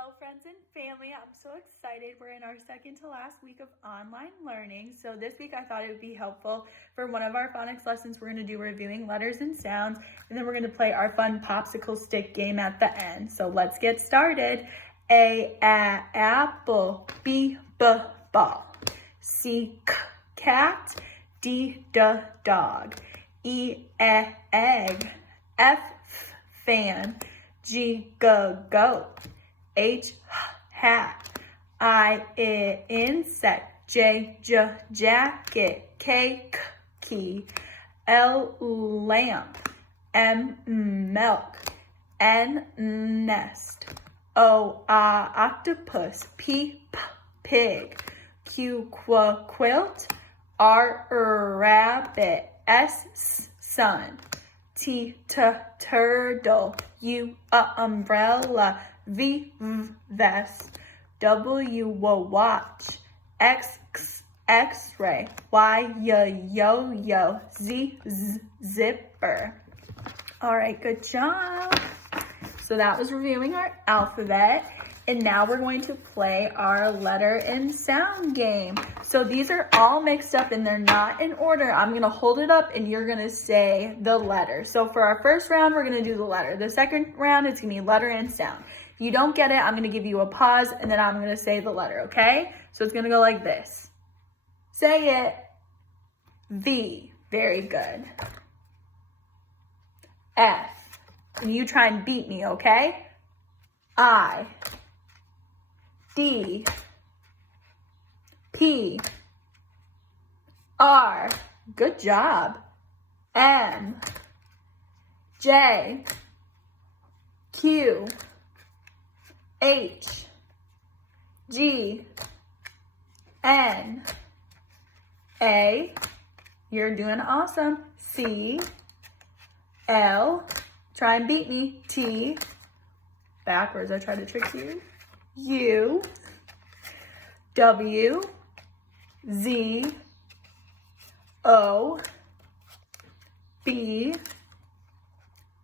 Hello friends and family, I'm so excited. We're in our second to last week of online learning. So this week I thought it would be helpful for one of our phonics lessons. We're going to do reviewing letters and sounds, and then we're going to play our fun popsicle stick game at the end. So let's get started. A, apple. B, ball. C, cat. D, dog. E, egg. F, fan. G, goat. H, hat. I, insect. J, jacket. K, key. L, lamp. M, milk. N, nest. O, octopus. P, pig. Q, quilt. R, rabbit. S, sun. T, turtle. U, umbrella. V, vest. W, watch. X, x-ray. Y, yo-yo. Z, zipper. All right, good job. So that was reviewing our alphabet. And now we're going to play our letter and sound game. So these are all mixed up and they're not in order. I'm gonna hold it up and you're gonna say the letter. So for our first round, we're gonna do the letter. The second round, it's gonna be letter and sound. If you don't get it, I'm gonna give you a pause and then I'm gonna say the letter, okay? So it's gonna go like this. Say it. V, very good. F, and you try and beat me, okay? I. D, P, R, good job. M, J, Q, H, G, N, A, you're doing awesome. C, L, try and beat me. T, backwards, I tried to trick you. U, W, Z, O, B,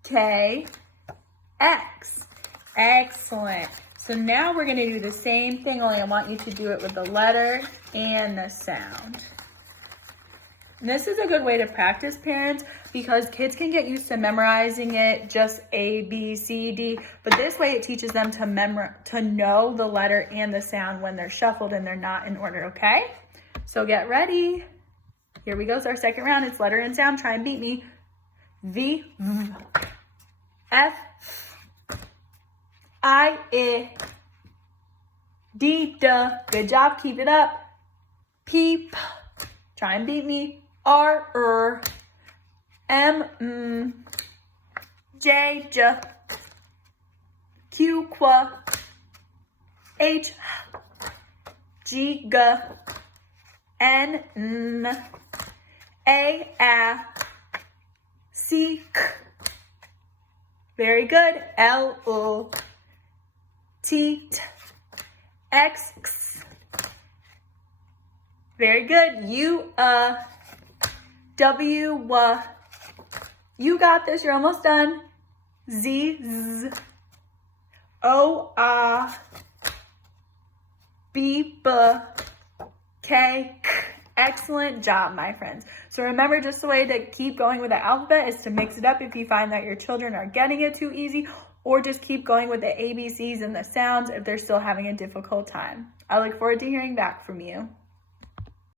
K, X. Excellent. So now we're going to do the same thing, only I want you to do it with the letter and the sound. And this is a good way to practice, parents, because kids can get used to memorizing it, just A, B, C, D. But this way it teaches them to know the letter and the sound when they're shuffled and they're not in order, okay? So get ready. Here we go. It's our second round. It's letter and sound. Try and beat me. V, F, I, D, good job. Keep it up. P, try and beat me. R, M, J, Q, H, G, N, A, C, very good. L, T, X, very good. U, W, you got this, you're almost done. Z, O, B, K, excellent job, my friends. So remember, just the way to keep going with the alphabet is to mix it up if you find that your children are getting it too easy, or just keep going with the ABCs and the sounds if they're still having a difficult time. I look forward to hearing back from you.